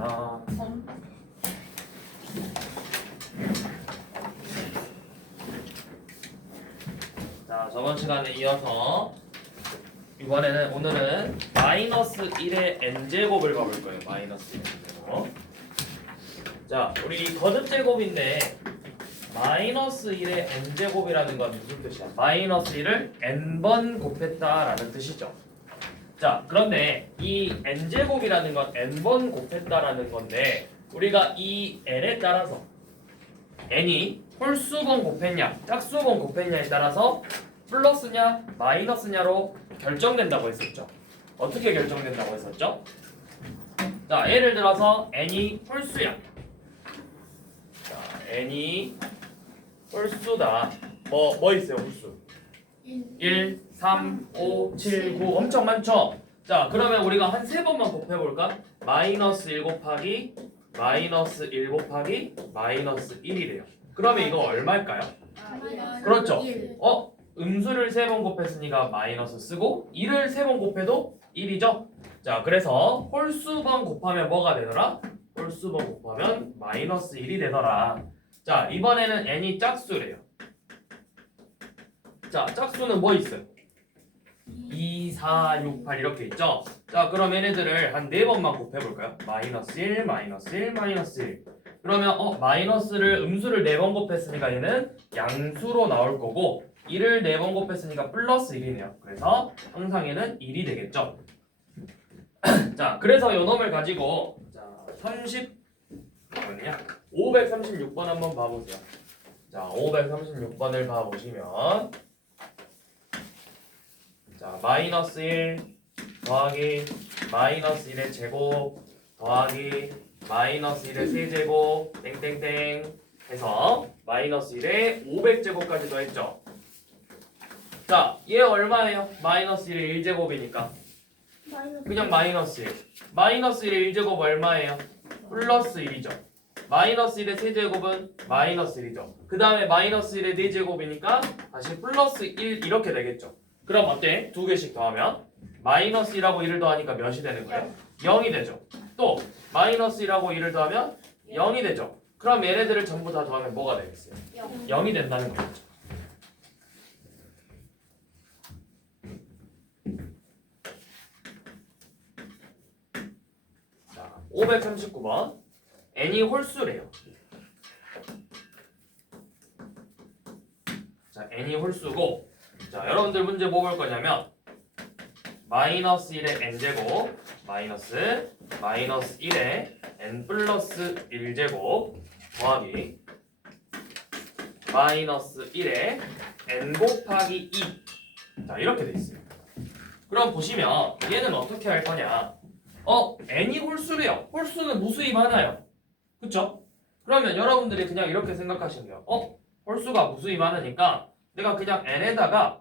봅시다. 자, 저번 시간에 이어서 오늘은 마이너스 1의 n제곱을 봐볼 거예요. 마이너스 1의 n제곱. 자, 우리 거듭제곱인데 마이너스 1의 n제곱이라는 건 무슨 뜻이야? 마이너스 1을 n번 곱했다라는 뜻이죠. 자, 그런데 이 n제곱이라는 건 n번 곱했다라는 건데 우리가 이 n에 따라서 n이 홀수번 곱했냐 짝수번 곱했냐에 따라서 플러스냐 마이너스냐로 결정된다고 했었죠. 어떻게 결정된다고 했었죠? 자, 예를 들어서 n이 홀수야. 자, n이 홀수다. 뭐 있어요, 홀수? 1, 3, 5, 7, 9 엄청 많죠? 자, 그러면 우리가 한 세 번만 곱해볼까? 마이너스 1 곱하기 마이너스 1 곱하기 마이너스 1이래요. 그러면 이거 얼마일까요? 그렇죠. 음수를 세 번 곱했으니까 마이너스 쓰고 1을 세 번 곱해도 1이죠. 자, 그래서 홀수번 곱하면 뭐가 되더라? 홀수번 곱하면 마이너스 1이 되더라. 자, 이번에는 n이 짝수래요. 자, 짝수는 뭐 있어요? 2, 4, 6, 8 이렇게 있죠? 자, 그럼 얘네들을 한 네 번만 곱해볼까요? 마이너스 1, 마이너스 1, 마이너스 1. 그러면 마이너스를 음수를 네 번 곱했으니까 얘는 양수로 나올 거고 1을 네 번 곱했으니까 플러스 1이네요. 그래서 항상 얘는 1이 되겠죠. 자, 그래서 요 놈을 가지고 자, 536번 한번 봐보세요. 자, 536번을 봐보시면 자, 마이너스 1 더하기 마이너스 1의 제곱 더하기 마이너스 1의 세제곱 땡땡땡 해서 마이너스 1의 500제곱까지 더했죠. 자, 얘 얼마예요? 마이너스 1의 1제곱이니까 그냥 마이너스 1. 마이너스 1의 1제곱 얼마예요? 플러스 1이죠. 마이너스 1의 세제곱은 마이너스 1이죠. 그 다음에 마이너스 1의 4제곱이니까 다시 플러스 1 이렇게 되겠죠. 그럼 어때? 두 개씩 더하면 마이너스 1하고 1을 더하니까 몇이 되는 거예요? 0이 되죠. 또 마이너스 1하고 1을 더하면 0이 되죠. 그럼 얘네들을 전부 다 더하면 뭐가 되겠어요? 0이 된다는 거죠. 자, 539번 n이 홀수래요. 자, n이 홀수고 자, 여러분들 문제 뭐 볼 거냐면 마이너스 1의 n제곱 마이너스 1의 n 플러스 1제곱 더하기 마이너스 1의 n 곱하기 2 자, 이렇게 돼 있어요. 그럼 보시면 얘는 어떻게 할 거냐 n이 홀수래요. 홀수는 무수히 많아요. 그쵸? 그러면 여러분들이 그냥 이렇게 생각하시면 돼요. 홀수가 무수히 많으니까 내가 그냥 n에다가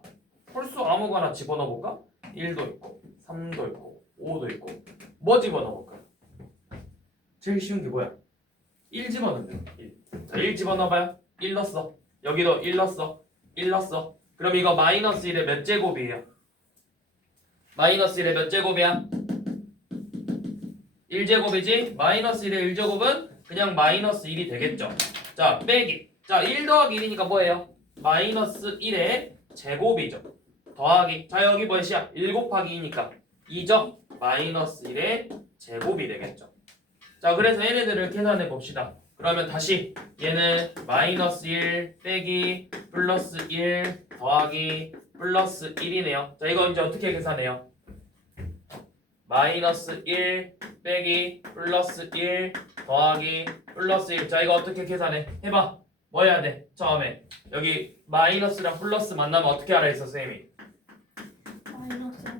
홀수 아무거나 집어넣어볼까? 1도 있고 3도 있고 5도 있고 뭐 집어넣어볼까요? 제일 쉬운 게 뭐야? 1 집어넣으면 1. 자, 1 집어넣어봐요. 1 넣었어. 여기도 1 넣었어. 1 넣었어. 그럼 이거 마이너스 1의 몇 제곱이에요? 마이너스 1의 몇 제곱이야? 1제곱이지? 마이너스 1의 1제곱은 그냥 마이너스 1이 되겠죠. 자, 빼기. 자, 1 더하기 1이니까 뭐예요? 마이너스 1의 제곱이죠. 더하기. 자, 여기 몇이야? 1 곱하기 2니까 2죠? 마이너스 1의 제곱이 되겠죠. 자, 그래서 얘네들을 계산해 봅시다. 그러면 다시 얘는 마이너스 1 빼기 플러스 1 더하기 플러스 1이네요. 자, 이거 이제 어떻게 계산해요? 마이너스 1 빼기 플러스 1 더하기 플러스 1. 자, 이거 어떻게 계산해? 해봐. 뭐 해야 돼? 처음에 여기 마이너스랑 플러스 만나면 어떻게 하라 했어, 선생님이?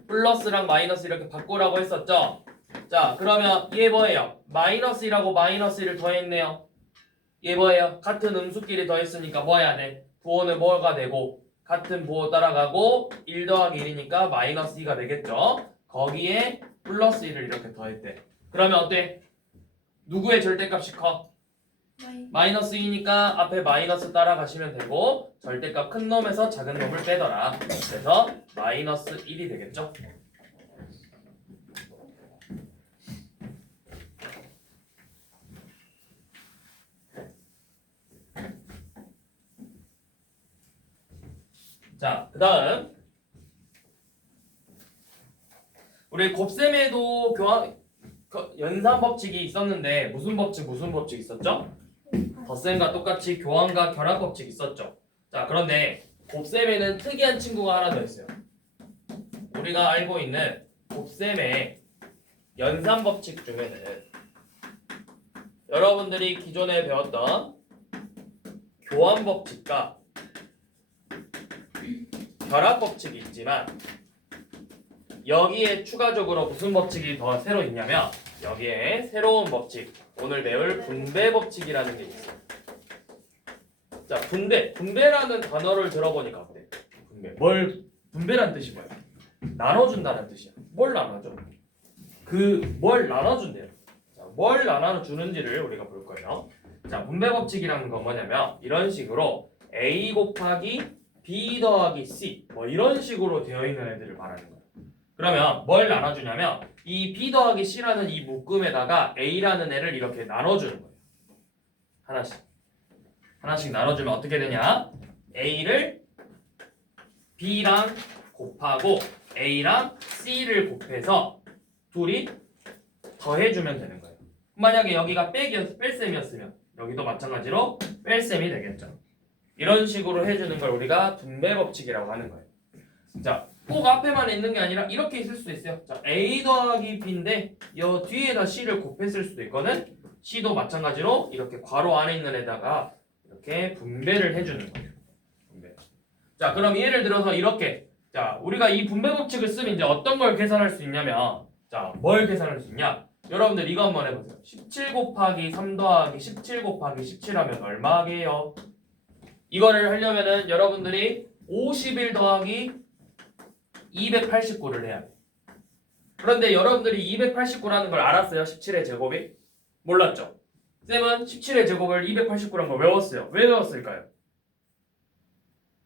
플러스랑 마이너스 이렇게 바꾸라고 했었죠? 자, 그러면 얘 뭐예요? 마이너스 1하고 마이너스 1을 더했네요. 얘 뭐예요? 같은 음수끼리 더했으니까 뭐 해야 돼? 부호는 뭐가 되고 같은 부호 따라가고 1 더하기 1이니까 마이너스 2가 되겠죠? 거기에 플러스 1을 이렇게 더했대. 그러면 어때? 누구의 절대값이 커? 마이너스 2니까 앞에 마이너스 따라가시면 되고 절대값 큰 놈에서 작은 놈을 빼더라. 그래서 마이너스 1이 되겠죠? 자, 그 다음 우리 곱셈에도 연산 법칙이 있었는데 무슨 법칙 있었죠? 덧셈과 똑같이 교환과 결합 법칙 있었죠. 자, 그런데 곱셈에는 특이한 친구가 하나 더 있어요. 우리가 알고 있는 곱셈의 연산 법칙 중에는 여러분들이 기존에 배웠던 교환 법칙과 결합 법칙이 있지만 여기에 추가적으로 무슨 법칙이 더 새로 있냐면 여기에 새로운 법칙, 오늘 배울 분배 법칙이라는 게 있어요. 자, 분배라는 단어를 들어보니까 어때? 분배란 뜻이 뭐야? 나눠준다는 뜻이야. 뭘 나눠줘? 뭘 나눠준대요. 자, 뭘 나눠주는지를 우리가 볼 거예요. 자, 분배 법칙이라는 건 뭐냐면 이런 식으로 A 곱하기 B 더하기 C 뭐 이런 식으로 되어 있는 애들을 말하는 거예요. 그러면 뭘 나눠주냐면 이 B 더하기 C라는 이 묶음에다가 A라는 애를 이렇게 나눠주는 거예요. 하나씩 나눠주면 어떻게 되냐? A를 B랑 곱하고 A랑 C를 곱해서 둘이 더해주면 되는 거예요. 만약에 여기가 뺄셈이었으면 여기도 마찬가지로 뺄셈이 되겠죠. 이런 식으로 해주는 걸 우리가 분배 법칙이라고 하는 거예요. 자, 꼭 앞에만 있는 게 아니라 이렇게 있을 수도 있어요. 자, A 더하기 B인데 이 뒤에다 C를 곱했을 수도 있거든. C도 마찬가지로 이렇게 괄호 안에 있는 애다가 이렇게 분배를 해주는 거예요. 분배. 자, 그럼 예를 들어서 이렇게 자, 우리가 이 분배 법칙을 쓰면 이제 어떤 걸 계산할 수 있냐면 자, 뭘 계산할 수 있냐? 여러분들 이거 한번 해보세요. 17 곱하기 3 더하기 17 곱하기 17 하면 얼마 하게요? 이거를 하려면은 여러분들이 51 더하기 289를 해야 돼. 그런데 여러분들이 289라는 걸 알았어요? 17의 제곱이? 몰랐죠? 쌤은 17의 제곱을 289라는 걸 외웠어요. 왜 외웠을까요?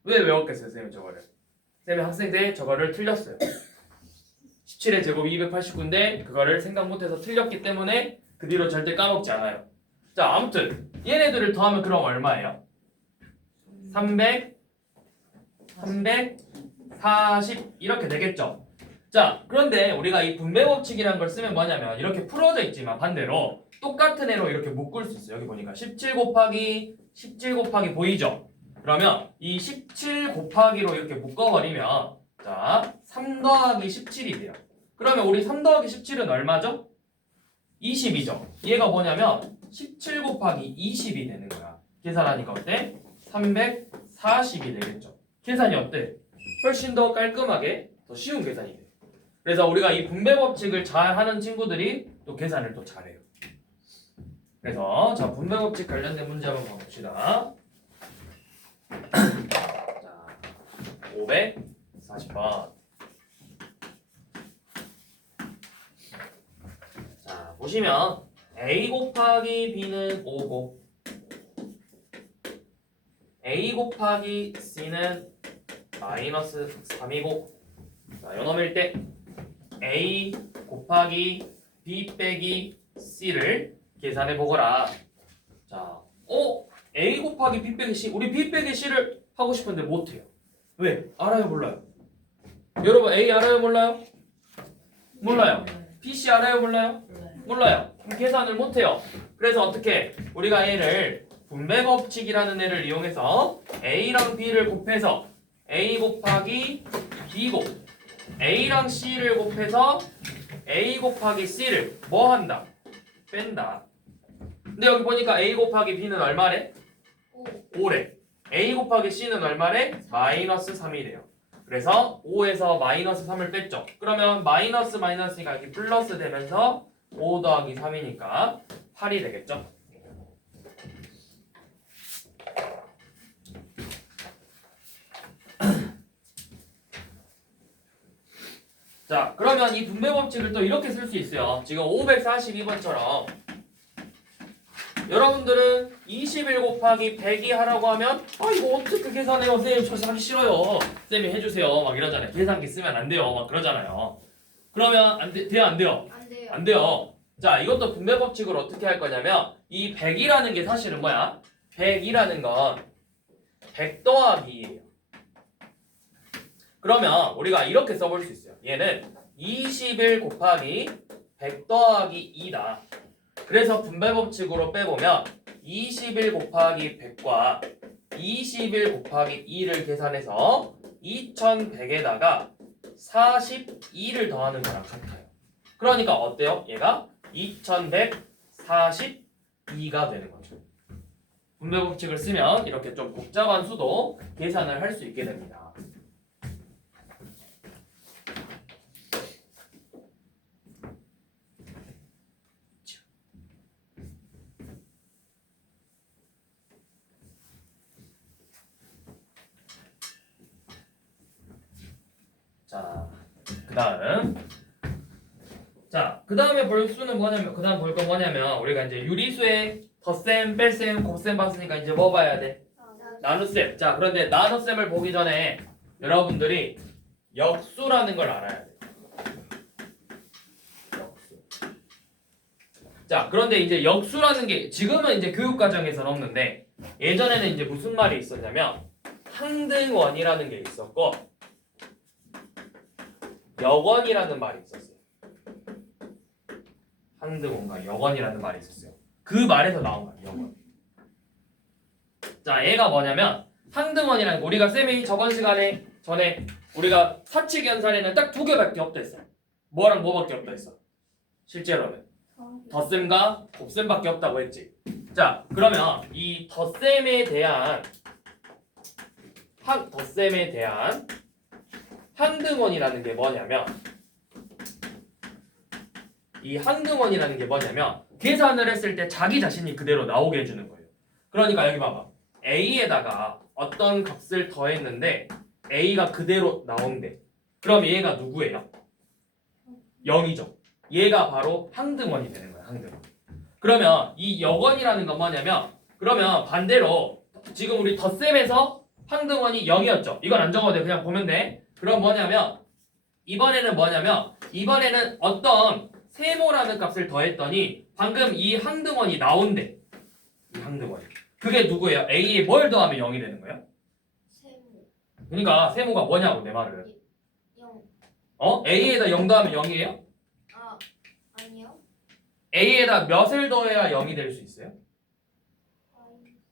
왜 외웠겠어요, 쌤은 저거를? 쌤이 학생 때 저거를 틀렸어요. 17의 제곱이 289인데 그거를 생각 못해서 틀렸기 때문에 그 뒤로 절대 까먹지 않아요. 자, 아무튼 얘네들을 더하면 그럼 얼마예요? 340 이렇게 되겠죠. 자, 그런데 우리가 이 분배 법칙이라는 걸 쓰면 뭐냐면 이렇게 풀어져 있지만 반대로 똑같은 애로 이렇게 묶을 수 있어요. 여기 보니까 17 곱하기 보이죠? 그러면 이 17 곱하기로 이렇게 묶어버리면 자, 3 더하기 17이 돼요. 그러면 우리 3 더하기 17은 얼마죠? 20이죠. 얘가 뭐냐면 17 곱하기 20이 되는 거야. 계산하니까 어때? 340이 되겠죠. 계산이 어때? 훨씬 더 깔끔하게 더 쉬운 계산이 돼. 그래서 우리가 이 분배 법칙을 잘 하는 친구들이 또 계산을 또 잘해요. 그래서 자, 분배 법칙 관련된 문제 한번 봐봅시다. 자, 540번. 자, 보시면 A 곱하기 B는 5고 A 곱하기 C는 마이너스 3이고 자, 요놈일 때 A 곱하기 B 빼기 C를 계산해 보거라. 자, A 곱하기 B 빼기 C 우리 B 빼기 C를 하고 싶은데 못해요. 왜? 알아요 몰라요? 여러분 A 알아요 몰라요? 몰라요. B, C 알아요 몰라요? 몰라요. 그럼 계산을 못해요. 그래서 어떻게 우리가 얘를 분배 법칙이라는 애를 이용해서 A랑 B를 곱해서 A 곱하기 B고 A랑 C를 곱해서 A 곱하기 C를 뭐 한다? 뺀다. 근데 여기 보니까 A 곱하기 B는 얼마래? 5래. A 곱하기 C는 얼마래? 마이너스 3이래요. 그래서 5에서 마이너스 3을 뺐죠. 그러면 마이너스니까 여기 플러스 되면서 5 더하기 3이니까 8이 되겠죠. 자, 그러면 이 분배 법칙을 또 이렇게 쓸 수 있어요. 지금 542번처럼 여러분들은 21 곱하기 100이 하라고 하면 이거 어떻게 계산해요? 쌤 저 하기 싫어요. 쌤이 해주세요. 막 이러잖아요. 계산기 쓰면 안 돼요. 막 그러잖아요. 그러면 돼요? 안 돼요? 안 돼요. 안 돼요. 자, 이것도 분배 법칙을 어떻게 할 거냐면 이 100이라는 게 사실은 뭐야? 100이라는 건 100 더하기예요. 그러면 우리가 이렇게 써볼 수 있어요. 얘는 21 곱하기 100 더하기 2다. 그래서 분배 법칙으로 빼보면 21 곱하기 100과 21 곱하기 2를 계산해서 2100에다가 42를 더하는 거랑 같아요. 그러니까 어때요? 얘가 2142가 되는 거죠. 분배 법칙을 쓰면 이렇게 좀 복잡한 수도 계산을 할 수 있게 됩니다. 그 다음에 볼 수는 뭐냐면, 그 다음 볼 건 뭐냐면, 우리가 이제 유리수의 덧셈, 뺄셈, 곱셈 봤으니까 이제 뭐 봐야 돼? 나눗셈. 자, 그런데 나눗셈을 보기 전에 여러분들이 역수라는 걸 알아야 돼. 역수. 자, 그런데 이제 역수라는 게 지금은 이제 교육과정에서는 없는데, 예전에는 이제 무슨 말이 있었냐면, 항등원이라는 게 있었고, 역원이라는 말이 있었어요. 항등원과 역원이라는 말이 있었어요. 그 말에서 나온 거야, 역원. 자, 얘가 뭐냐면 항등원이라는 거, 우리가 쌤이 저번 시간에 전에 우리가 사칙 연산에는 딱 두 개밖에 없다 했어. 뭐랑 뭐밖에 없다 했어? 실제로는 덧셈과 곱셈밖에 없다고 했지. 자, 그러면 이 덧셈에 대한 항등원이라는 게 뭐냐면, 이 항등원이라는 게 뭐냐면 계산을 했을 때 자기 자신이 그대로 나오게 해주는 거예요. 그러니까 여기 봐봐. A에다가 어떤 값을 더했는데 A가 그대로 나온대. 그럼 얘가 누구예요? 0이죠. 얘가 바로 항등원이 되는 거야. 항등원. 그러면 이 역원이라는 건 뭐냐면, 그러면 반대로 지금 우리 덧셈에서 항등원이 0이었죠. 이건 안 적어도 돼. 그냥 보면 돼. 그럼 뭐냐면 이번에는 어떤 세모라는 값을 더했더니 방금 이 항등원이 나온대. 이 항등원이. 그게 누구예요? A에 뭘 더하면 0이 되는 거예요? 세모. 그러니까 세모가 뭐냐고 내 말을. 0. A에다 0 더하면 0이에요? 아니요. A에다 몇을 더해야 0이 될 수 있어요?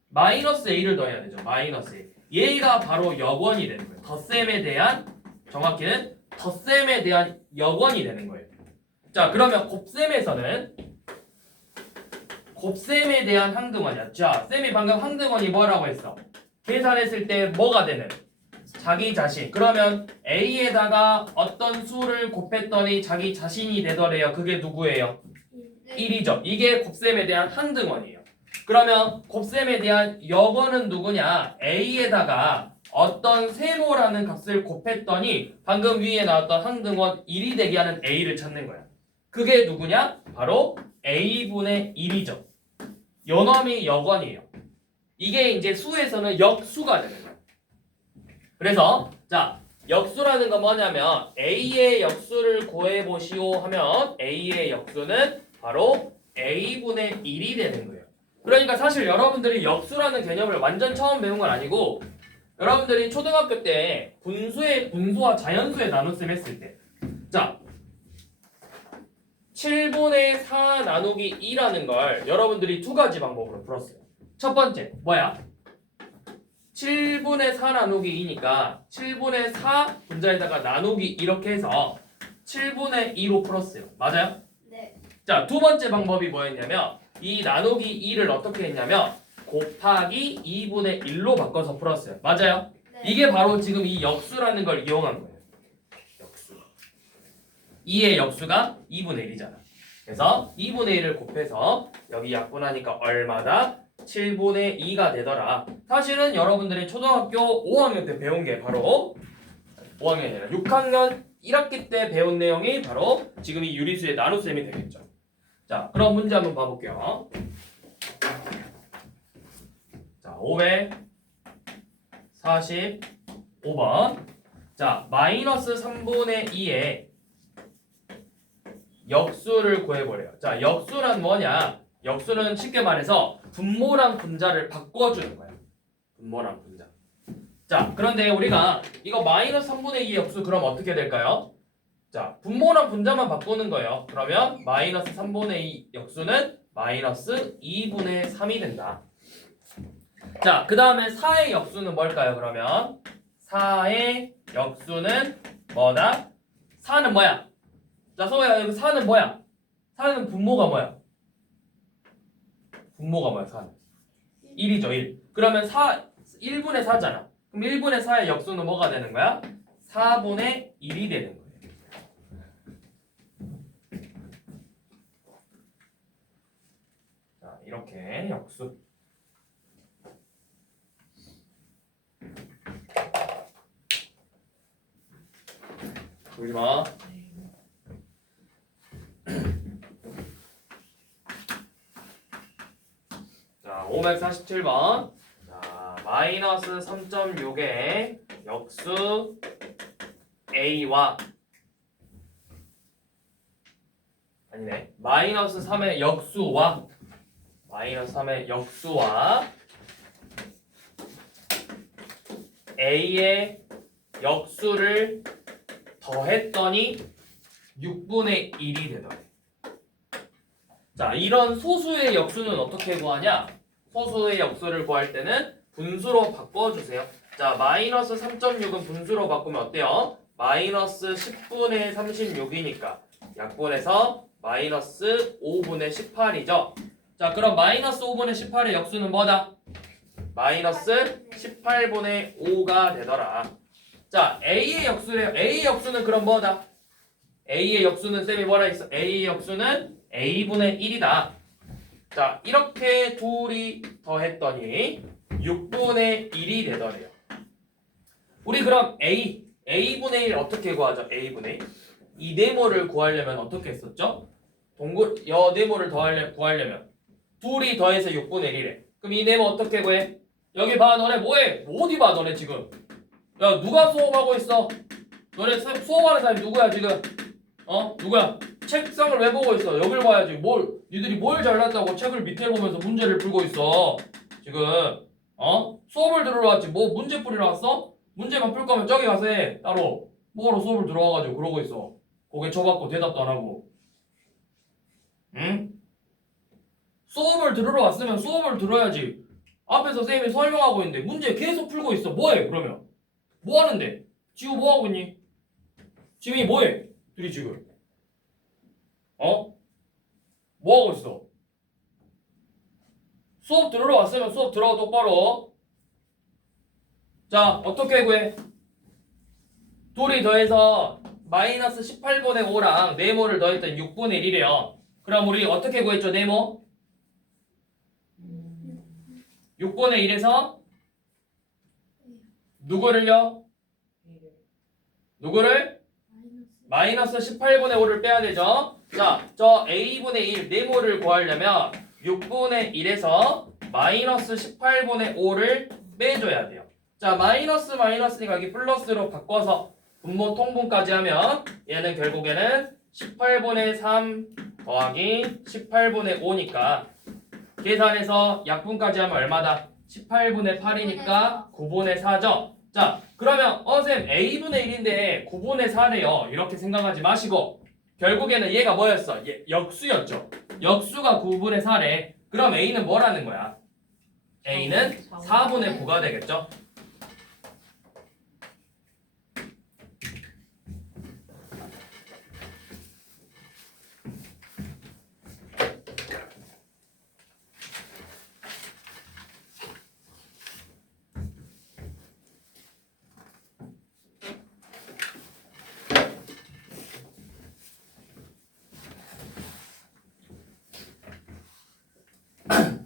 마이너스 A를 더해야 되죠. 마이너스 A. 얘가 바로 역원이 되는 거예요. 덧셈에 대한, 정확히는 덧셈에 대한 역원이 되는 거예요. 자, 그러면 곱셈에 대한 항등원이야. 자, 쌤이 방금 항등원이 뭐라고 했어? 계산했을 때 뭐가 되는? 자기 자신. 그러면 A에다가 어떤 수를 곱했더니 자기 자신이 되더래요. 그게 누구예요? 1이죠. 이게 곱셈에 대한 항등원이에요. 그러면 곱셈에 대한 역원은 누구냐? A에다가 어떤 세모라는 값을 곱했더니 방금 위에 나왔던 항등원 1이 되게 하는 A를 찾는 거야. 그게 누구냐? 바로 A분의 1이죠. 요 놈이 역원이에요. 이게 이제 수에서는 역수가 되는 거야. 그래서 자, 역수라는 건 뭐냐면 A의 역수를 구해보시오 하면 A의 역수는 바로 A분의 1이 되는 거예요. 그러니까 사실 여러분들이 역수라는 개념을 완전 처음 배운 건 아니고, 여러분들이 초등학교 때 분수와 자연수의 나눗셈 했을 때, 자, 7분의 4 나누기 2라는 걸 여러분들이 두 가지 방법으로 풀었어요. 첫 번째 뭐야? 7분의 4 나누기 2니까 7분의 4 분자에다가 나누기 이렇게 해서 7분의 2로 풀었어요. 맞아요? 네. 자, 두 번째 방법이 뭐였냐면 이 나누기 2를 어떻게 했냐면 곱하기 2분의 1로 바꿔서 풀었어요. 맞아요? 네. 이게 바로 지금 이 역수라는 걸 이용한 거예요. 역수. 2의 역수가 2분의 1이잖아. 그래서 2분의 1을 곱해서 여기 약분하니까 얼마다? 7분의 2가 되더라. 사실은 여러분들이 초등학교 5학년 때 배운 게 바로 5학년이 아니라 6학년 1학기 때 배운 내용이 바로 지금 이 유리수의 나눗셈이 되겠죠. 자, 그럼 문제 한번 봐볼게요. 자, 545번. 자, 마이너스 3분의 2에 역수를 구해보래요. 자, 역수란 뭐냐? 역수는 쉽게 말해서 분모랑 분자를 바꿔주는 거야. 분모랑 분자. 자, 그런데 우리가 이거 마이너스 3분의 2의 역수 그럼 어떻게 될까요? 자, 분모랑 분자만 바꾸는 거예요. 그러면 마이너스 3분의 2 역수는 마이너스 2분의 3이 된다. 자, 그 다음에 4의 역수는 뭘까요? 그러면 4의 역수는 뭐다? 4는 뭐야? 자, 소호야, 여기 4는 뭐야? 4는 분모가 뭐야? 분모가 뭐야, 4는? 1이죠, 1. 그러면 1분의 4잖아. 그럼 1분의 4의 역수는 뭐가 되는 거야? 4분의 1이 되는 거예요. 자, 이렇게 역수. 보지 마. 자, 547번. 자, 마이너스 3.6의 역수 A와 아니네. 마이너스 3의 역수와 마이너스 3의 역수와 A의 역수를 더했더니 6분의 1이 되더래. 자, 이런 소수의 역수는 어떻게 구하냐? 소수의 역수를 구할 때는 분수로 바꿔주세요. 자, 마이너스 3.6은 분수로 바꾸면 어때요? 마이너스 10분의 36이니까 약분해서 마이너스 5분의 18이죠. 자, 그럼 마이너스 5분의 18의 역수는 뭐다? 마이너스 18분의 5가 되더라. 자, A의 역수래요. A의 역수는 그럼 뭐다? A의 역수는 쌤이 뭐라 했어? A의 역수는 A분의 1이다. 자, 이렇게 둘이 더했더니 6분의 1이 되더래요. 우리 그럼 A분의 1 어떻게 구하죠? A분의 1. 이 네모를 구하려면 어떻게 했었죠? 여 네모를 구하려면 둘이 더해서 6분의 1이래. 그럼 이 네모 어떻게 구해? 여기 봐, 너네 뭐해? 어디 봐, 너네 지금? 야, 누가 수업하고 있어? 너네 수업하는 사람이 누구야 지금? 누구야? 책상을 왜 보고 있어? 여길 봐야지. 니들이 뭘 잘났다고 책을 밑에 보면서 문제를 풀고 있어? 지금 수업을 들으러 왔지. 뭐 문제 풀이러 왔어? 문제만 풀 거면 저기 가서 해. 따로. 뭐하러 수업을 들어와가지고 그러고 있어? 고개 쳐박고 대답도 안 하고. 응? 수업을 들으러 왔으면 수업을 들어야지. 앞에서 선생님이 설명하고 있는데 문제 계속 풀고 있어. 뭐해 그러면? 뭐 하는데? 지우 뭐 하고 있니? 지민이 뭐해? 둘이 지금 뭐 하고 있어? 수업 들으러 왔으면 수업 들어가 똑바로. 자, 어떻게 구해? 둘이 더해서 마이너스 18분의 5랑 네모를 더했더니 6분의 1이래요. 그럼 우리 어떻게 구했죠, 네모? 6분의 1에서 누구를요? 누구를? 마이너스 18분의 5를 빼야 되죠. 자, 저 A분의 1 네모를 구하려면 6분의 1에서 마이너스 18분의 5를 빼줘야 돼요. 자, 마이너스니까 여기 플러스로 바꿔서 분모 통분까지 하면 얘는 결국에는 18분의 3 더하기 18분의 5니까 계산해서 약분까지 하면 얼마다? 18분의 8이니까 9분의 4죠. 자, 그러면 쌤 A분의 1인데 9분의 4래요. 이렇게 생각하지 마시고 결국에는 얘가 뭐였어? 역수였죠. 역수가 9분의 4래. 그럼 A는 뭐라는 거야? A는 4분의 9가 되겠죠.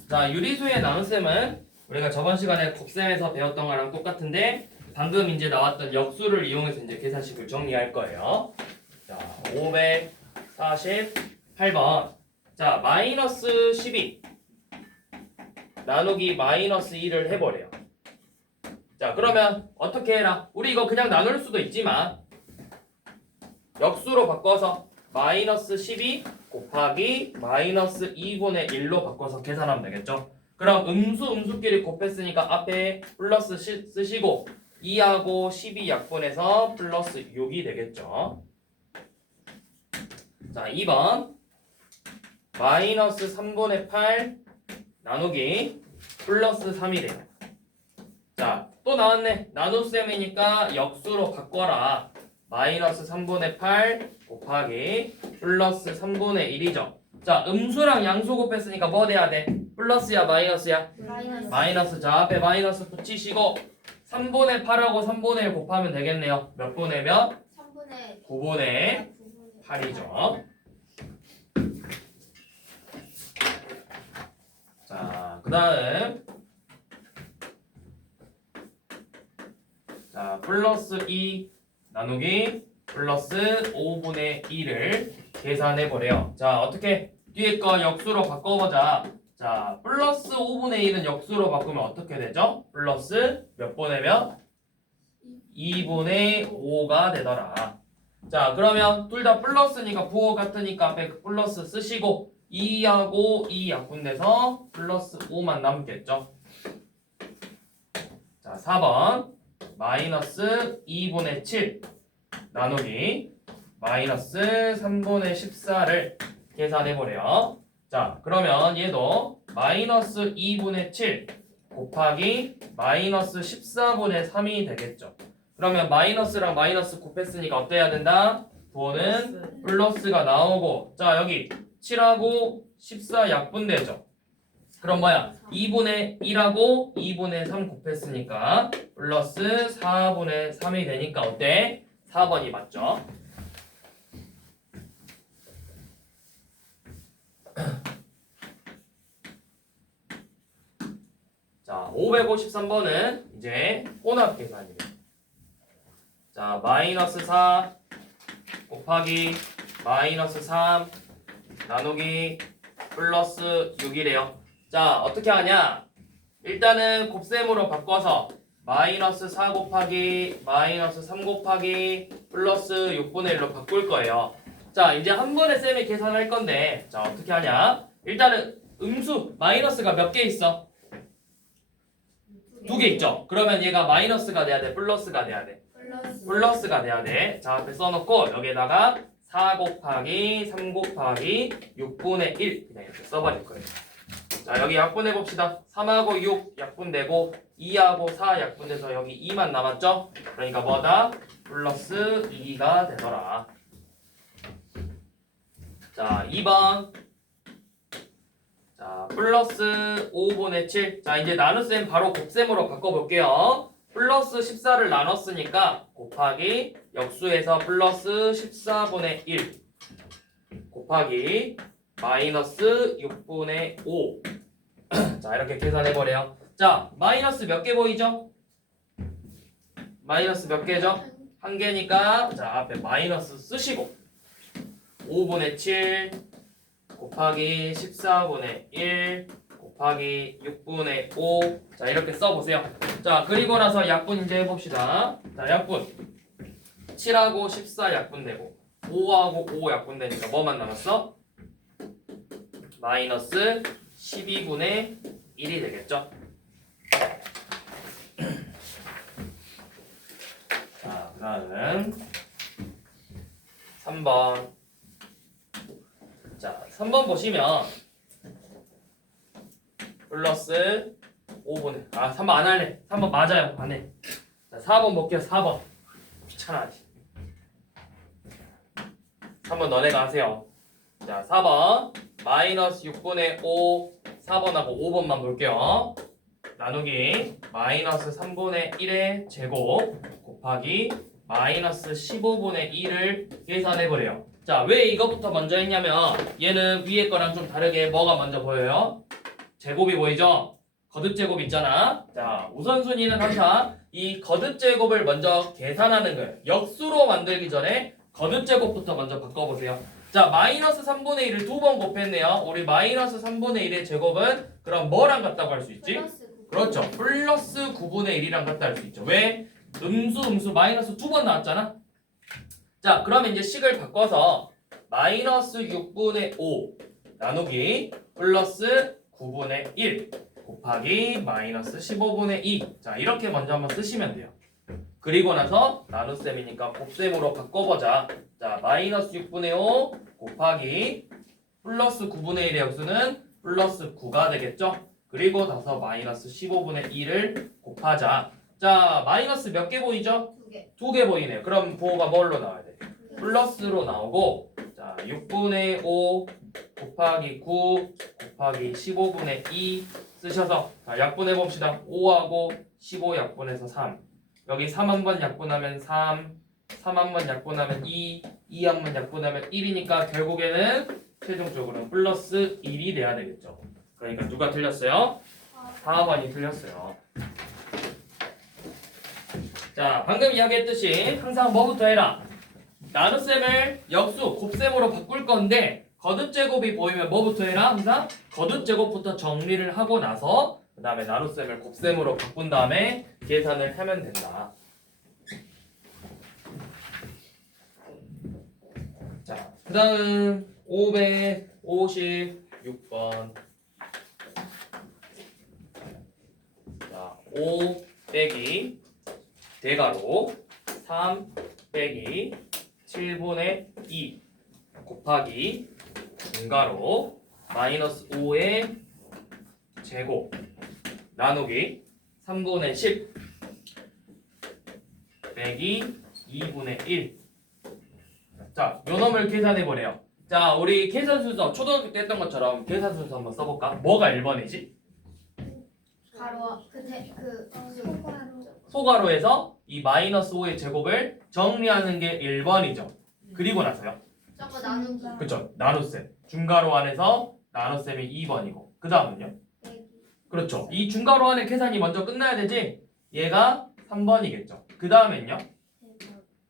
자, 유리수의 나눗셈은 우리가 저번 시간에 곱셈에서 배웠던 거랑 똑같은데 방금 이제 나왔던 역수를 이용해서 이제 계산식을 정리할 거예요. 자, 548번. 자, 마이너스 12 나누기 마이너스 2를 해버려요. 자, 그러면 어떻게 해라? 우리 이거 그냥 나눌 수도 있지만 역수로 바꿔서 마이너스 12 곱하기 마이너스 2분의 1로 바꿔서 계산하면 되겠죠. 그럼 음수끼리 곱했으니까 앞에 플러스 쓰시고 2하고 12 약분해서 플러스 6이 되겠죠. 자, 2번 마이너스 3분의 8 나누기 플러스 3이 돼요. 자, 또 나왔네. 나눗셈이니까 역수로 바꿔라. 마이너스 3분의 8 곱하기 플러스 3분의 1이죠. 자, 음수랑 양수 곱했으니까 뭐 돼야 돼? 플러스야 마이너스야? 마이너스. 마이너스. 자, 앞에 마이너스 붙이시고 3분의 8하고 3분의 1 곱하면 되겠네요. 몇 분의 몇? 3분의 9분의 8이죠. 자, 그 다음 자, 플러스 2 나누기 플러스 5분의 2를 계산해보래요. 자, 어떻게 뒤에 거 역수로 바꿔보자. 자, 플러스 5분의 2는 역수로 바꾸면 어떻게 되죠? 플러스 몇 분의 몇? 2분의 5가 되더라. 자, 그러면 둘 다 플러스니까 부호 같으니까 앞에 그 플러스 쓰시고 2하고 2 약분돼서 플러스 5만 남겠죠. 자, 4번 마이너스 2분의 7 나누기 마이너스 3분의 14를 계산해보래요. 자, 그러면 얘도 마이너스 2분의 7 곱하기 마이너스 14분의 3이 되겠죠. 그러면 마이너스랑 마이너스 곱했으니까 어때야 된다? 부호는 플러스가 나오고, 자, 여기 7하고 14 약분되죠. 그럼 뭐야? 2분의 1하고 2분의 3 곱했으니까 플러스 4분의 3이 되니까 어때? 4번이 맞죠? 자, 553번은 이제 혼합 계산이에요. 자, 마이너스 4 곱하기 마이너스 3 나누기 플러스 6이래요. 자, 어떻게 하냐? 일단은 곱셈으로 바꿔서 마이너스 4 곱하기 마이너스 3 곱하기 플러스 6분의 1로 바꿀 거예요. 자, 이제 한 번에 쌤이 계산할 건데, 자, 어떻게 하냐? 일단은 음수 마이너스가 몇 개 있어? 2개 있죠? 그러면 얘가 마이너스가 돼야 돼? 플러스가 돼야 돼? 플러스가 돼야 돼. 자, 앞에 써놓고 여기에다가 4 곱하기 3 곱하기 6분의 1 그냥 이렇게 써버릴 거예요. 자, 여기 약분해 봅시다. 3하고 6 약분되고 2하고 4 약분돼서 여기 2만 남았죠? 그러니까 뭐다? 플러스 2가 되더라. 자, 2번. 자, 플러스 5분의 7. 자, 이제 나눗셈 바로 곱셈으로 바꿔볼게요. 플러스 14를 나눴으니까 곱하기 역수에서 플러스 14분의 1 곱하기 마이너스 6분의 5. 자, 이렇게 계산해버려요. 자, 마이너스 몇 개 보이죠? 마이너스 몇 개죠? 한 개니까 자, 앞에 마이너스 쓰시고 5분의 7 곱하기 14분의 1 곱하기 6분의 5. 자, 이렇게 써보세요. 자, 그리고 나서 약분 이제 해봅시다. 자, 약분 7하고 14 약분되고 5하고 5 약분되니까 뭐만 남았어? 마이너스 12분의 1이 되겠죠. 자, 그 다음 3번. 자, 3번 보시면 플러스 5분의 3번 안 할래. 3번 맞아요. 안 해. 자, 4번 볼게요. 4번 귀찮아. 3번 너네가 하세요. 자, 4번 마이너스 6분의 5 4번하고 5번만 볼게요. 나누기 마이너스 3분의 1의 제곱 곱하기 마이너스 15분의 1을 계산해버려요. 자, 왜 이것부터 먼저 했냐면 얘는 위에 거랑 좀 다르게 뭐가 먼저 보여요? 제곱이 보이죠? 거듭 제곱 있잖아. 자, 우선순위는 항상 이 거듭 제곱을 먼저 계산하는 거예요. 역수로 만들기 전에 거듭 제곱부터 먼저 바꿔보세요. 자, 마이너스 3분의 1을 두 번 곱했네요. 우리 마이너스 3분의 1의 제곱은 그럼 뭐랑 같다고 할 수 있지? 그렇죠. 플러스 9분의 1이랑 같다 할 수 있죠. 왜? 음수 마이너스 두 번 나왔잖아. 자, 그러면 이제 식을 바꿔서 마이너스 6분의 5 나누기 플러스 9분의 1 곱하기 마이너스 15분의 2. 자, 이렇게 먼저 한번 쓰시면 돼요. 그리고 나서 나눗셈이니까 곱셈으로 바꿔보자. 자, 마이너스 6분의 5 곱하기 플러스 9분의 1의 역수는 플러스 9가 되겠죠? 그리고 나서 마이너스 15분의 1을 곱하자. 자, 마이너스 몇 개 보이죠? 2개. 2개 보이네요. 그럼 부호가 뭘로 나와야 돼? 플러스로 나오고, 자, 6분의 5 곱하기 9 곱하기 15분의 2 쓰셔서 자, 약분해 봅시다. 5하고 15 약분해서 3. 여기 3 한 번 약분하면 3, 3 한 번 약분하면 2, 2 한 번 약분하면 1이니까 결국에는 최종적으로 플러스 1이 돼야 되겠죠. 그러니까 누가 틀렸어요? 4번이 틀렸어요. 자, 방금 이야기했듯이 항상 뭐부터 해라? 나눗셈을 역수, 곱셈으로 바꿀 건데 거듭제곱이 보이면 뭐부터 해라? 항상 거듭제곱부터 정리를 하고 나서 그 다음에 나눗셈을 곱셈으로 바꾼 다음에 계산을 하면 된다. 자, 그 다음 556번. 자, 5 빼기 대가로 3 빼기 7분의 2 곱하기 분가로 마이너스 5의 제곱 나누기 3분의 10 빼기 2분의 1. 자, 요 놈을 계산해보래요. 자, 우리 계산 순서 초등학교 때 했던 것처럼 계산 순서 한번 써볼까? 뭐가 1번이지? 가로 소가로에서 이 마이너스 5의 제곱을 정리하는 게 1번이죠. 그리고 나서요. 저거 나누기. 그쵸, 나눗셈. 중가로 안에서 나눗셈이 2번이고 그 다음은요? 그렇죠. 이 중가로 안에 계산이 먼저 끝나야 되지? 얘가 3번이겠죠. 그 다음엔요?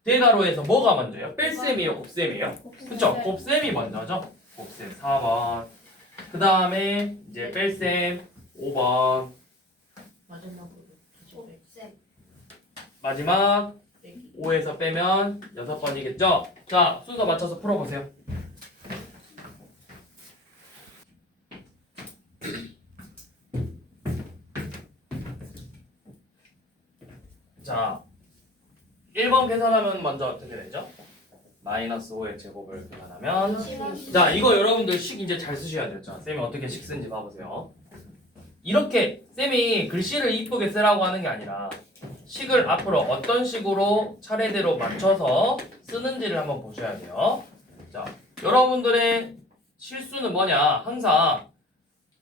대가로에서 뭐가 먼저요? 뺄셈이에요? 곱셈이에요? 그쵸? 곱셈이 먼저죠. 곱셈 4번. 그 다음에 이제 뺄셈 5번. 곱셈. 마지막 5에서 빼면 6번이겠죠? 자, 순서 맞춰서 풀어보세요. 자, 1번 계산하면 먼저 어떻게 되죠? 마이너스 5의 제곱을 계산하면 자, 이거 여러분들 식 이제 잘 쓰셔야 돼요. 자, 쌤이 어떻게 식 쓰는지 봐보세요. 이렇게 쌤이 글씨를 이쁘게 쓰라고 하는 게 아니라 식을 앞으로 어떤 식으로 차례대로 맞춰서 쓰는지를 한번 보셔야 돼요. 자, 여러분들의 실수는 뭐냐? 항상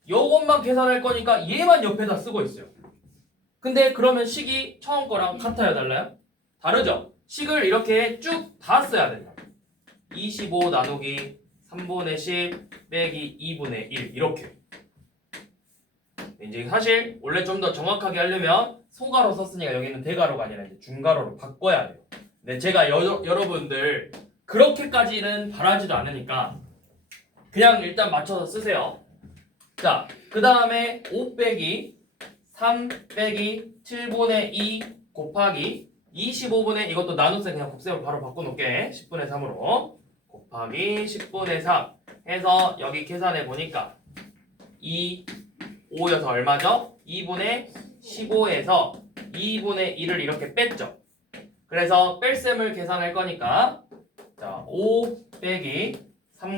요것만 계산할 거니까 얘만 옆에다 쓰고 있어요. 근데 그러면 식이 처음 거랑 같아요, 달라요? 다르죠? 식을 이렇게 쭉 다 써야 된다. 25 나누기 3분의 10 빼기 2분의 1 이렇게. 이제 사실 원래 좀 더 정확하게 하려면 소가로 썼으니까 여기는 대가로가 아니라 이제 중가로로 바꿔야 돼요. 근데 제가 여러분들 그렇게까지는 바라지도 않으니까 그냥 일단 맞춰서 쓰세요. 자, 그 다음에 5 빼기 3 빼기 7분의 2 곱하기 25분의 이것도 나눗셈 그냥 곱셈을 바로 바꿔놓을게. 10분의 3으로 곱하기 10분의 3 해서 여기 계산해 보니까 2 5여서 얼마죠? 2분의 15에서 2분의 1을 이렇게 뺐죠. 그래서 뺄셈을 계산할 거니까 자, 5 빼기 3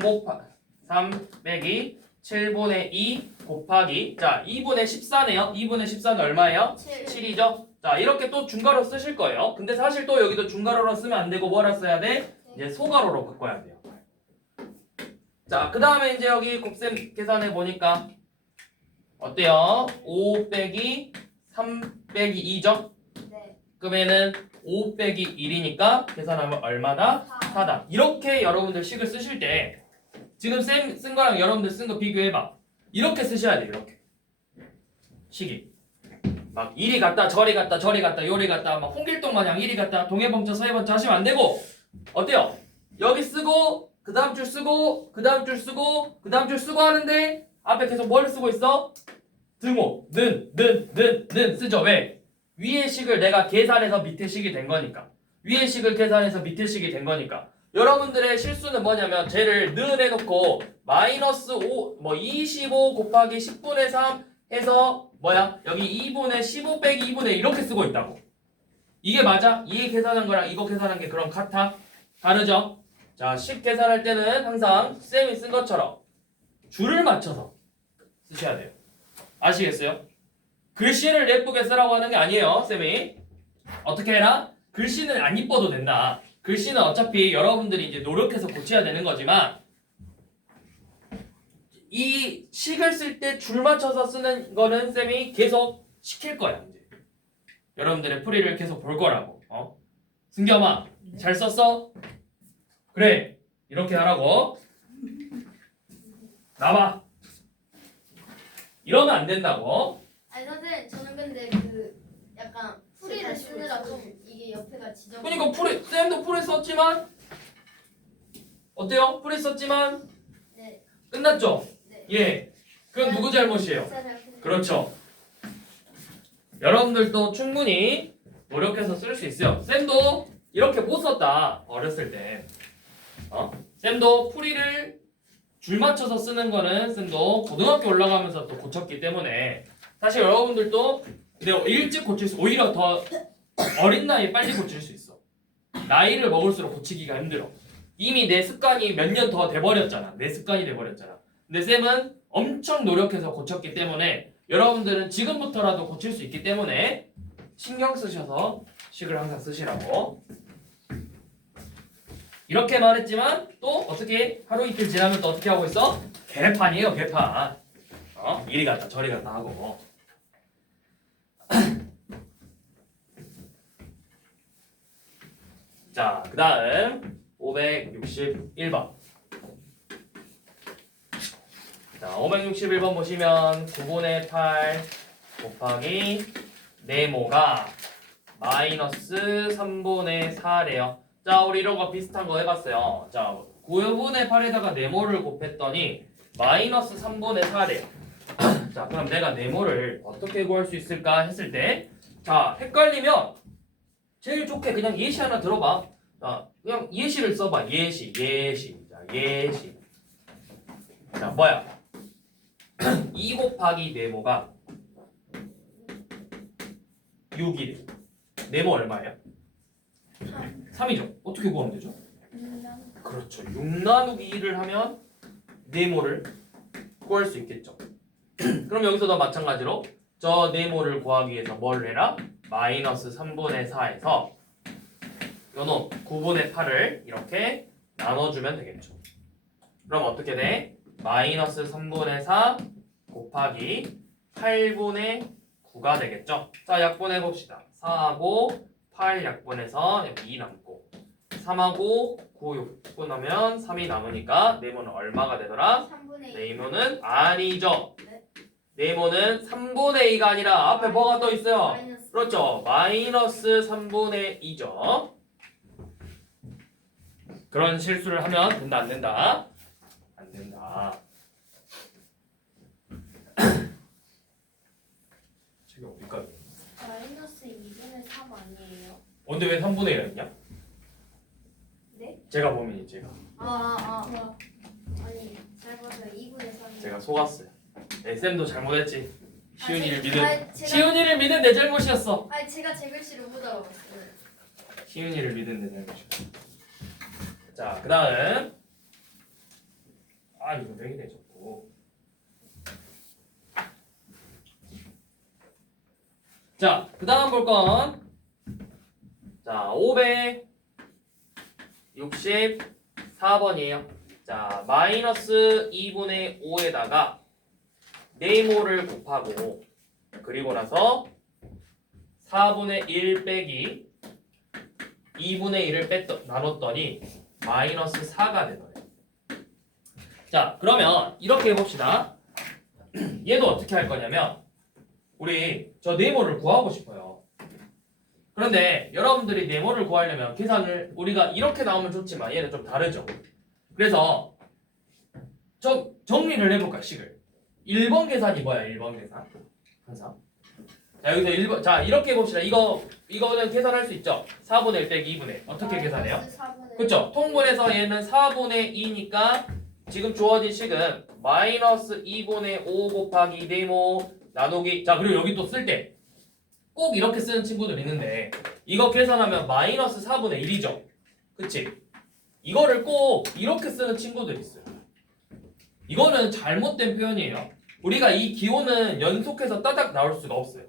빼기 7분의 2 곱하기 자 2분의 14네요. 2분의 14는 얼마예요? 7이죠. 자, 이렇게 또 중가로 쓰실 거예요. 근데 사실 또 여기도 중가로로 쓰면 안 되고 뭐라 써야 돼? 이제 소가로로 바꿔야 돼요. 자, 그 다음에 이제 여기 곱셈 계산해 보니까 어때요? 5 빼기 3 빼기 2죠? 네. 그러면은 5 빼기 1이니까 계산하면 얼마다? 4다. 이렇게 여러분들 식을 쓰실 때 지금 쌤 쓴 거랑 여러분들 쓴 거 비교해봐. 이렇게 쓰셔야 돼요. 이렇게 식이 막 이리 갔다 저리 갔다 저리 갔다 요리 갔다 막 홍길동 마냥 이리 갔다 동해번쩍 서해번쩍 하시면 안 되고 어때요? 여기 쓰고 그 다음 줄 쓰고 그 다음 줄 쓰고 그 다음 줄 쓰고 하는데 앞에 계속 뭘 쓰고 있어? 등호 는 쓰죠. 왜? 위의 식을 내가 계산해서 밑에 식이 된 거니까. 위의 식을 계산해서 밑에 식이 된 거니까. 여러분들의 실수는 뭐냐면 쟤를 는 해놓고 마이너스 5 25 곱하기 10분의 3 해서 뭐야? 여기 2분의 15 빼기 2분의 이렇게 쓰고 있다고. 이게 맞아? 이 계산한 거랑 이거 계산한 게 그럼 같아? 다르죠? 자, 10 계산할 때는 항상 쌤이 쓴 것처럼 줄을 맞춰서 쓰셔야 돼요. 아시겠어요? 글씨를 예쁘게 쓰라고 하는 게 아니에요, 쌤이. 어떻게 해라? 글씨는 안 이뻐도 된다. 글씨는 어차피 여러분들이 이제 노력해서 고쳐야 되는 거지만 이 식을 쓸 때 줄 맞춰서 쓰는 거는 쌤이 계속 시킬 거야, 이제. 여러분들의 풀이를 계속 볼 거라고. 승겸아, 잘 썼어? 그래, 이렇게 하라고. 나와. 이러면 안 된다고. 아니 선생님 저는 근데 그 약간 풀이를 쓰느라 좀 이게 옆에가 지저분. 그러니까 쌤도 풀이 썼지만 어때요? 풀이 썼지만 네. 끝났죠? 네. 예. 그건 누구 잘못이에요? 제가 잘못했어요. 그렇죠. 여러분들도 충분히 노력해서 쓸 수 있어요. 쌤도 이렇게 못 썼다. 어렸을 때. 쌤도 풀이를 줄 맞춰서 쓰는 거는 쌤도 고등학교 올라가면서 또 고쳤기 때문에 사실 여러분들도 근데 일찍 고칠 수 오히려 더 어린 나이에 빨리 고칠 수 있어. 나이를 먹을수록 고치기가 힘들어. 이미 내 습관이 몇 년 더 돼버렸잖아. 내 습관이 돼버렸잖아. 근데 쌤은 엄청 노력해서 고쳤기 때문에 여러분들은 지금부터라도 고칠 수 있기 때문에 신경 쓰셔서 식을 항상 쓰시라고. 이렇게 말했지만 또 어떻게 하루 이틀 지나면 또 어떻게 하고 있어? 개판이에요, 개판. 이리 갔다 저리 갔다 하고. 자, 그 다음 561번. 자, 561번 보시면 9분의 8 곱하기 네모가 마이너스 3분의 4래요. 자, 우리 이런 거 비슷한 거 해봤어요. 자, 9분의 8에다가 네모를 곱했더니 마이너스 3분의 4래요. 자, 그럼 내가 네모를 어떻게 구할 수 있을까 했을 때, 자, 헷갈리면 제일 좋게 그냥 예시 하나 들어봐. 자, 그냥 예시를 써봐. 예시. 자, 예시. 자, 뭐야? 2 곱하기 네모가 6이래. 네모 얼마예요? 3이죠. 어떻게 구하면 되죠? 그렇죠. 6 나누기 2를 하면 네모를 구할 수 있겠죠. 그럼 여기서도 마찬가지로 저 네모를 구하기 위해서 뭘 해라? 마이너스 3분의 4에서 요놈 9분의 8을 이렇게 나눠주면 되겠죠. 그럼 어떻게 돼? 마이너스 3분의 4 곱하기 8분의 9가 되겠죠. 자, 약분해 봅시다. 4하고 8 약분해서 여기 2 남고 3하고 9 약분하면 3이 남으니까 네모는 얼마가 되더라? 3분의 2. 네모는 아니죠. 네. 네모는 3분의 2가 아니라 앞에 뭐가 또 있어요? 마이너스. 그렇죠. 마이너스 3분의 2죠. 그런 실수를 하면 된다, 안 된다? 안 된다. 책이 어딜까? 마이너스 2분의 3 아니에요? 근데 왜 3분의 1 했냐? 네? 제가 범인이 제가. 아니 잘못해요. 2분의 3. 제가 속았어요. 네, 쌤도 잘못했지. 시윤이를 믿은 제가 시윤이를 믿은 내 잘못이었어. 아니 제가 제 글씨를 못 알아봤어요. 시윤이를 믿은 내 잘못이었어. 자, 그다음 이거 왜 이래 자꾸. 자, 그다음 볼 건 자, 564번이에요. 자, 마이너스 2분의 5에다가 네모를 곱하고 그리고 나서 4분의 1 빼기 2분의 1을 나눴더니 마이너스 4가 되더래요. 자, 그러면 이렇게 해봅시다. 얘도 어떻게 할 거냐면 우리 저 네모를 구하고 싶어요. 그런데 여러분들이 네모를 구하려면 계산을 우리가 이렇게 나오면 좋지만 얘는 좀 다르죠. 그래서 정리를 해볼까 식을. 1번 계산이 뭐야? 1번 계산 항상. 자, 여기서 1번 자 이렇게 해봅시다. 이거는 계산할 수 있죠. 4분의 1 빼기 2분의 어떻게 계산해요? 그렇죠. 통분해서 얘는 4분의 2니까 지금 주어진 식은 마이너스 2분의 5 곱하기 네모 나누기 자 그리고 여기 또 쓸 때 꼭 이렇게 쓰는 친구들 있는데 이거 계산하면 마이너스 4분의 1이죠. 그치? 이거를 꼭 이렇게 쓰는 친구들 있어요. 이거는 잘못된 표현이에요. 우리가 이 기호는 연속해서 따닥 나올 수가 없어요.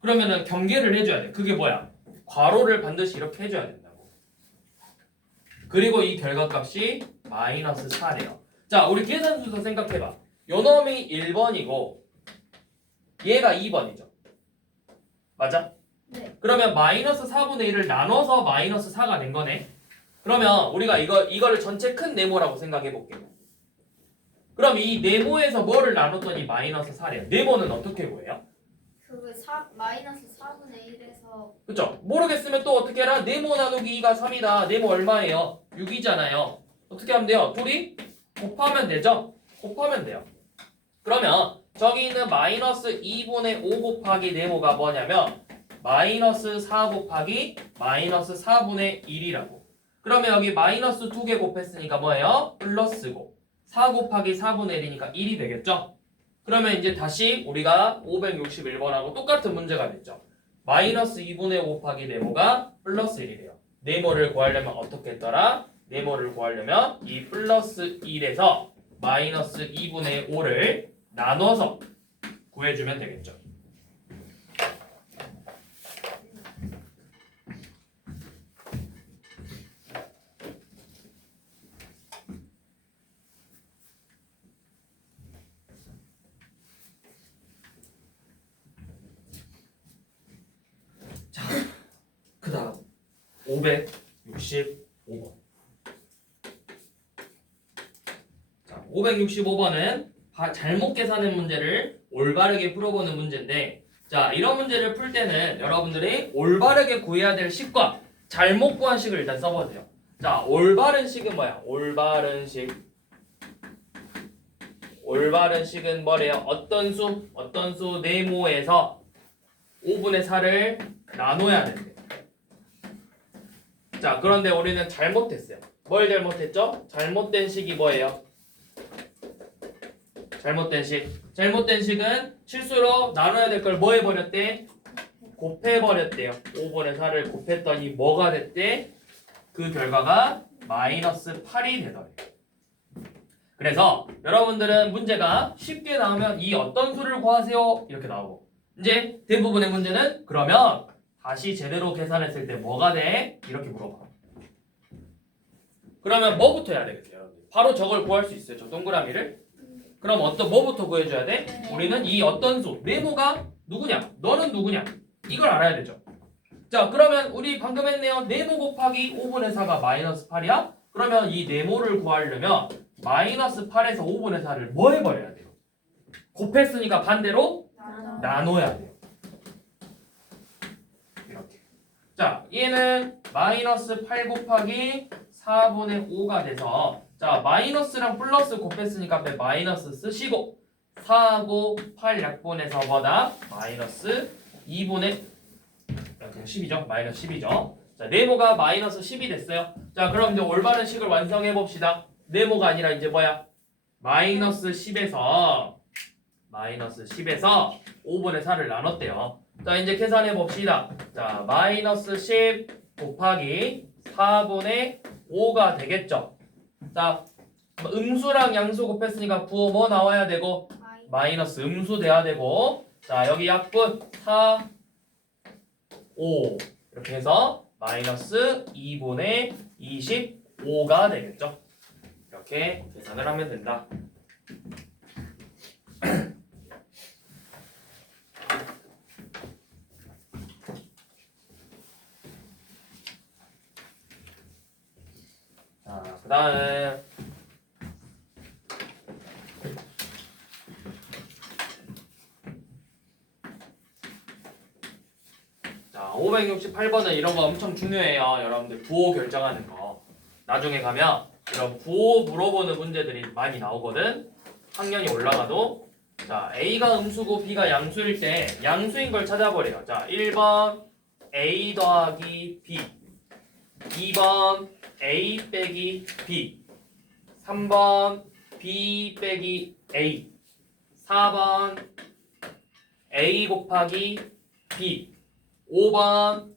그러면은 경계를 해줘야 돼. 그게 뭐야? 괄호를 반드시 이렇게 해줘야 된다고. 그리고 이 결과값이 마이너스 4래요. 자, 우리 계산순서 생각해봐. 요 놈이 1번이고 얘가 2번이죠. 맞아? 네. 그러면 마이너스 4분의 1을 나눠서 마이너스 4가 된 거네. 그러면 우리가 이거를 전체 큰 네모라고 생각해 볼게요. 그럼 이 네모에서 뭐를 나눴더니 마이너스 4래요. 네모는 어떻게 구해요? 마이너스 4분의 1에서 그쵸? 모르겠으면 또 어떻게 해라? 네모 나누기 2가 3이다. 네모 얼마예요? 6이잖아요. 어떻게 하면 돼요? 둘이 곱하면 되죠? 곱하면 돼요. 그러면 저기 있는 마이너스 2분의 5 곱하기 네모가 뭐냐면 마이너스 4 곱하기 마이너스 4분의 1이라고. 그러면 여기 마이너스 2개 곱했으니까 뭐예요? 플러스고 4 곱하기 4분의 1이니까 1이 되겠죠? 그러면 이제 다시 우리가 561번하고 똑같은 문제가 됐죠. 마이너스 2분의 5 곱하기 네모가 플러스 1이래요. 네모를 구하려면 어떻게 했더라? 네모를 구하려면 이 플러스 1에서 마이너스 2분의 5를 나눠서 구해주면 되겠죠. 자, 그 다음 565번. 자, 565번은 잘못 계산한 문제를 올바르게 풀어보는 문제인데, 자, 이런 문제를 풀 때는 여러분들이 올바르게 구해야 될 식과 잘못 구한 식을 일단 써봐도 돼요. 자, 올바른 식은 뭐야? 올바른 식. 올바른 식은 뭐래요? 어떤 수 네모에서 5분의 4를 나눠야 된대. 자, 그런데 우리는 잘못했어요. 뭘 잘못했죠? 잘못된 식이 뭐예요? 잘못된 식은 실수로 나눠야 될 걸 뭐 해버렸대? 곱해버렸대요. 5분의 4를 곱했더니 뭐가 됐대? 그 결과가 마이너스 8이 되더래요. 그래서 여러분들은 문제가 쉽게 나오면 이 어떤 수를 구하세요? 이렇게 나오고, 이제 대부분의 문제는 그러면 다시 제대로 계산했을 때 뭐가 돼? 이렇게 물어봐. 그러면 뭐부터 해야 되겠어요, 여러분들? 바로 저걸 구할 수 있어요, 저 동그라미를. 그럼 뭐부터 구해줘야 돼? 우리는 이 어떤 수, 네모가 누구냐? 너는 누구냐? 이걸 알아야 되죠. 자, 그러면 우리 방금 했네요. 네모 곱하기 5분의 4가 마이너스 8이야? 그러면 이 네모를 구하려면 마이너스 8에서 5분의 4를 뭐 해버려야 돼요? 곱했으니까 반대로 나눠야 돼요. 이렇게. 자, 얘는 마이너스 8 곱하기 4분의 5가 돼서, 자, 마이너스랑 플러스 곱했으니까 앞에 마이너스 쓰시고 4하고 8 약분해서 뭐다? 마이너스 2분의 그냥 10이죠. 마이너스 10이죠. 자, 네모가 마이너스 10이 됐어요. 자, 그럼 이제 올바른 식을 완성해 봅시다. 네모가 아니라 이제 뭐야? 마이너스 10에서 5분의 4를 나눴대요. 자, 이제 계산해 봅시다. 자, 마이너스 10 곱하기 4분의 5가 되겠죠. 자, 음수랑 양수 곱했으니까 부호 뭐 나와야 되고, 마이너스 음수 돼야 되고, 자, 여기 약분 4, 5 이렇게 해서 마이너스 2분의 25가 되겠죠. 이렇게 계산을 하면 된다. 자, 그 다음 자, 568번은 이런 거 엄청 중요해요. 여러분들 부호 결정하는 거. 나중에 가면 이런 부호 물어보는 문제들이 많이 나오거든. 학년이 올라가도. 자, A가 음수고 B가 양수일 때 양수인 걸 찾아버려요. 자, 1번 A 더하기 B, 2번 A 빼기 B, 3번 B 빼기 A, 4번 A 곱하기 B, 5번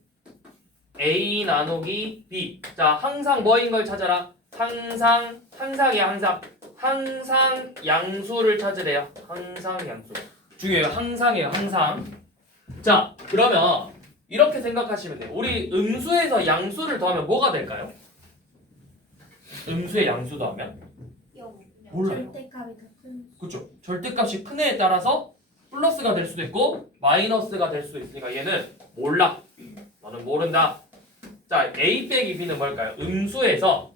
A 나누기 B. 자, 항상 뭐인 걸 찾아라. 항상이야, 항상 양수를 찾으래요. 항상 양수. 중요해요. 항상이에요, 항상. 자, 그러면 이렇게 생각하시면 돼요. 우리 음수에서 양수를 더하면 뭐가 될까요? 음수에 양수 더하면? 몰라요. 절대값이 더 큰. 그렇죠. 절대값이 큰 애에 따라서 플러스가 될 수도 있고 마이너스가 될 수도 있으니까 얘는 몰라. 너는 모른다. 자, A 빼기 B는 뭘까요? 음수에서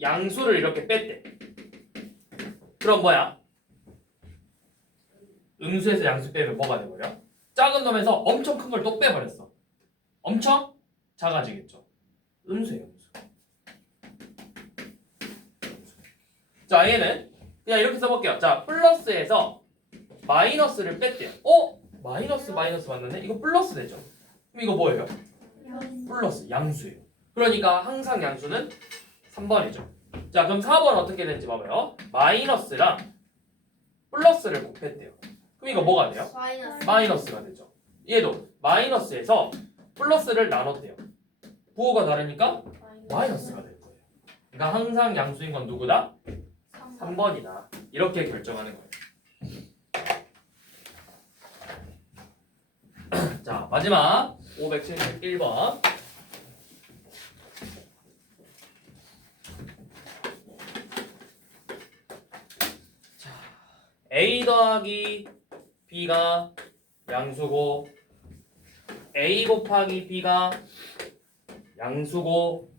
양수를 이렇게 뺐대. 그럼 뭐야? 음수에서 양수 빼면 뭐가 돼버려? 작은 놈에서 엄청 큰 걸 또 빼버렸어. 엄청 작아지겠죠. 음수예요, 음수. 자, 얘는 그냥 이렇게 써볼게요. 자, 플러스에서 마이너스를 뺐대요. 마이너스 맞는데? 이거 플러스 되죠? 그럼 이거 뭐예요? 플러스, 양수예요. 그러니까 항상 양수는 3번이죠. 자, 그럼 4번 어떻게 되는지 봐봐요. 마이너스랑 플러스를 곱했대요. 그럼 이거 뭐가 돼요? 마이너스가 되죠. 얘도 마이너스에서 플러스를 나눴대요. 부호가 다르니까 마이너스가 될 거예요. 그러니까 항상 양수인 건 누구다? 3번이다. 이렇게 결정하는 거예요. 자, 마지막 571번. 자, A 더하기 B가 양수고 A 곱하기 B가 양수고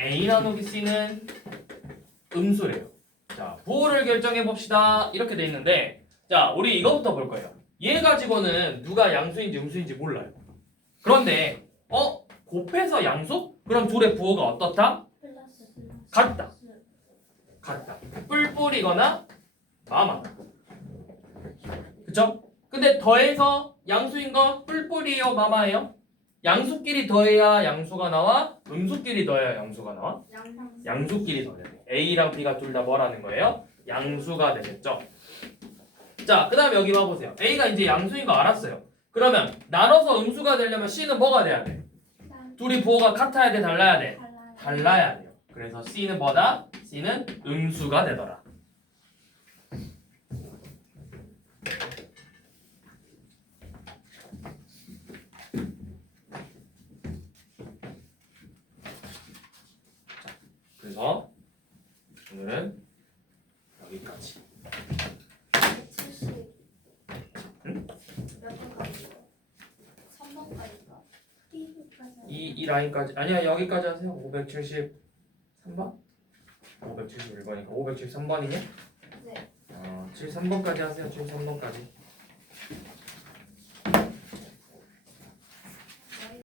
A 나누기 C는 음수래요. 자, 부호를 결정해 봅시다. 이렇게 돼 있는데, 자, 우리 이거부터 볼 거예요. 얘 가지고는 누가 양수인지 음수인지 몰라요. 그런데 곱해서 양수? 그럼 둘의 부호가 어떻다? 같다. 뿔뿔이거나 마마다. 그쵸? 근데 더해서 양수인 건 뿔뿔이에요, 마마예요? 양수끼리 더해야 양수가 나와? 음수끼리 더해야 양수가 나와? 양수끼리 더해야 돼. A랑 B가 둘 다 뭐라는 거예요? 양수가 되겠죠. 자, 그 다음에 여기 와보세요. A가 이제 양수인 거 알았어요. 그러면 나눠서 음수가 되려면 C는 뭐가 돼야 돼? 둘이 부호가 같아야 돼, 달라야 돼? 달라야 돼요. 그래서 C는 뭐다? C는 음수가 되더라. 그래서 오늘은 여기까지. 170. 응? 몇 번까지요? 3번까지인가? 이 라인까지 아니야, 여기까지 하세요. 573번? 571번이니까 573번이냐? 네. 73번까지 하세요. 73번까지.